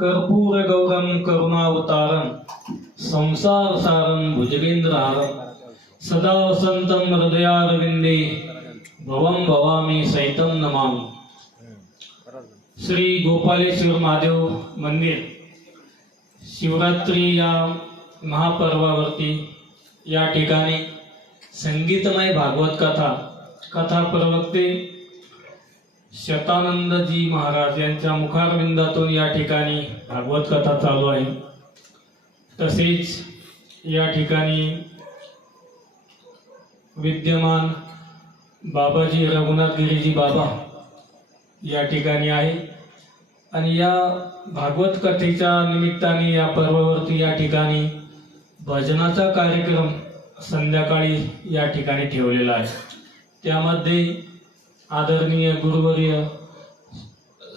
कर्पूर गौरम करुणावतारम संसार सारम भुजगेंद्रहारम सदा वसंतम हृदयारविंदे भवम भवामी सैतम नमामी। श्री गोपालेश्वर महादेव मंदिर शिवरात्री या महापर्वावरती या ठिकाणी संगीतमय भागवत कथा कथा प्रवक्ते शतानंदजी महाराज यांच्या मुखारविंदातून या ठिकाणी भागवत कथा चालू आहे. तसेच या ठिकाणी विद्यमान बाबाजी रघुनाथ गिरीजी बाबा या ठिकाणी आहे. आणि या भागवत कथेच्या निमित्ताने या पर्वावरती या ठिकाणी भजनाचा कार्यक्रम संध्याकाळी या ठिकाणी ठेवलेला आहे. त्यामध्ये आदरणीय गुरुवर्य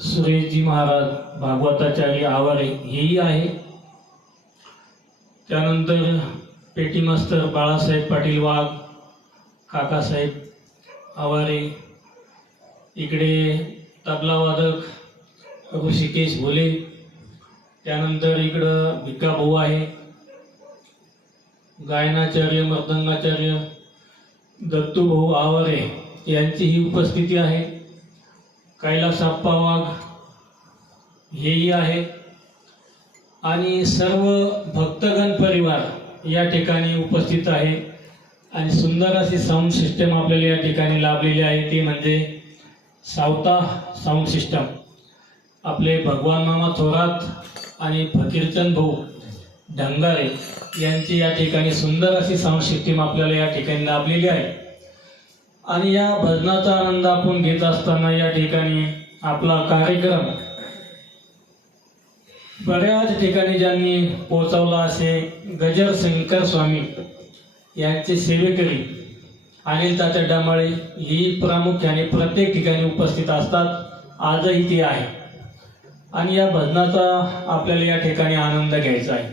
सुरेशजी महाराज भागवताचार्य आवारे हेही आहे. त्यानंतर पेटी मास्तर बाळासाहेब पाटील वाघ काकासाहेब आवारे इकडे तबलावादक ऋषिकेश भोले त्यानंतर इकडं भिक्का भाऊ आहे. गायनाचार्य मर्दंगाचार्य दत्तू भाऊ आवारे यांची ही उपस्थिती आहे. कैलास आप्पा वाघ हेही आहे. आणि सर्व भक्तगण परिवार या ठिकाणी उपस्थित आहे. आणि सुंदर अशी साऊंड सिस्टम आपल्याला या ठिकाणी लाभलेली आहे. ती म्हणजे सावता साऊंड सिस्टम. आपले भगवान मामा थोरात आणि फकीरचंद भाऊ ढंगारे यांची या ठिकाणी सुंदर अशी साऊंड सिस्टीम आपल्याला या ठिकाणी लाभलेली आहे. आणि या भजनाचा आनंद आपण घेत असताना या ठिकाणी आपला कार्यक्रम बऱ्याच ठिकाणी ज्यांनी पोहोचवला असे गजर शंकर स्वामी यांचे सेवेकरी अनिल तात्या डामाळे ही प्रामुख्याने प्रत्येक ठिकाणी उपस्थित असतात. आजही ती आहे. आणि या भजनाचा आपल्याला या ठिकाणी आनंद घ्यायचा आहे.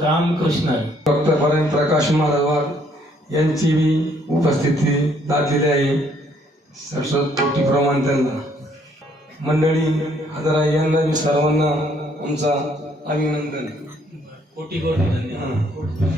रामकृष्ण. डॉक्टर प्रकाश महाराज यांची मी उपस्थिती लाभलेली आहे. सरस्वत कोटीप्रमाणे त्यांना. मंडळी हजर आहे यांना बी सर्वांना आमचा अभिनंदन. कोटी कोटी धन्यवाद.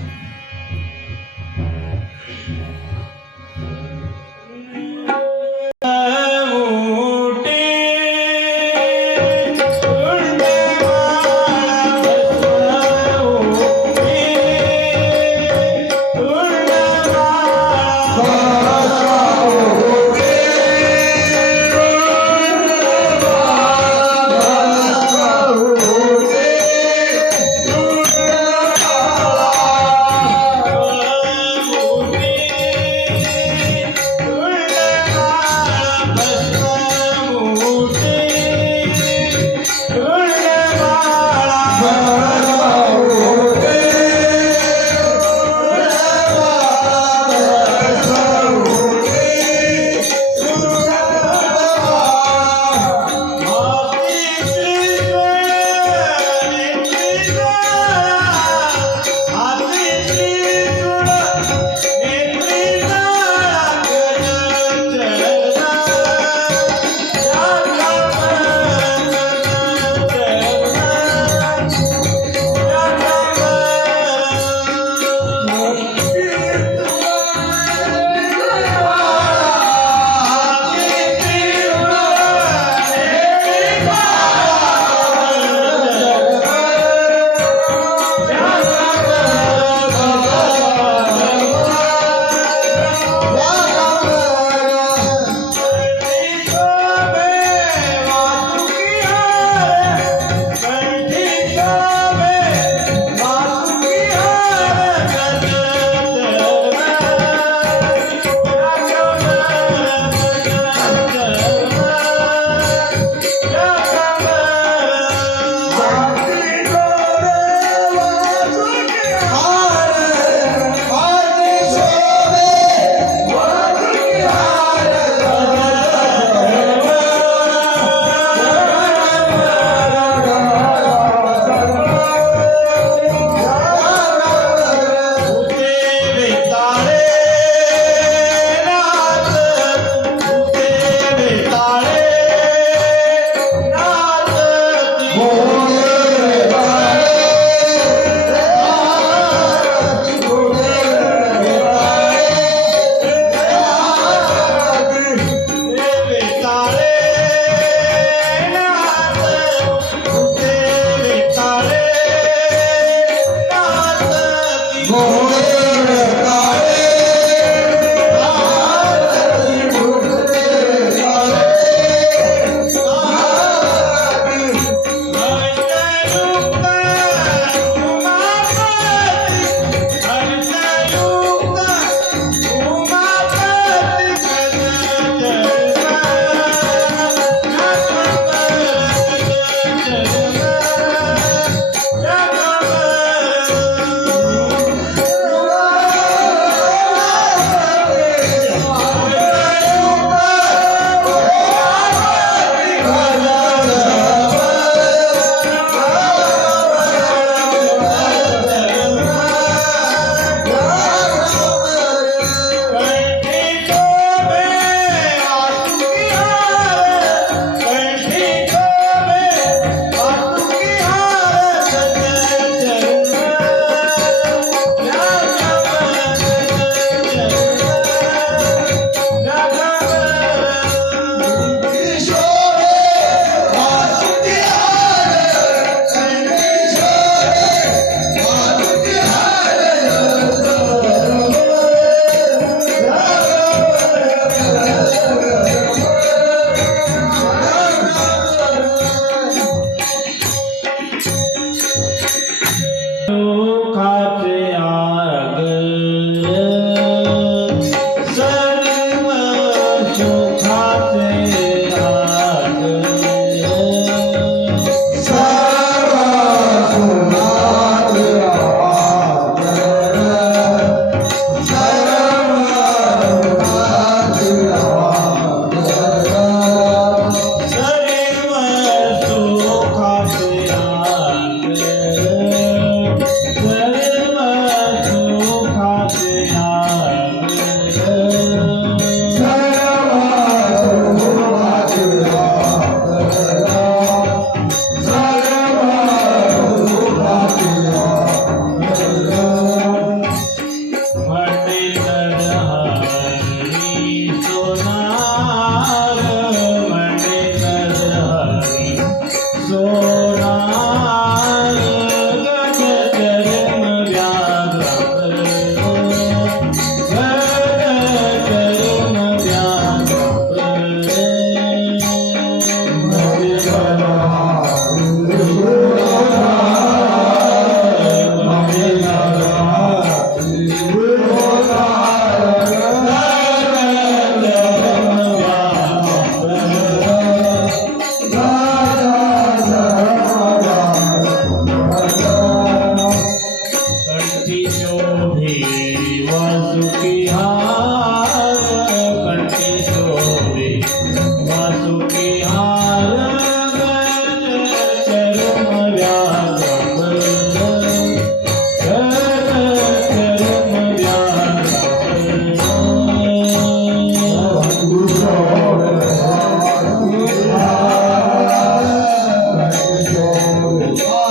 와.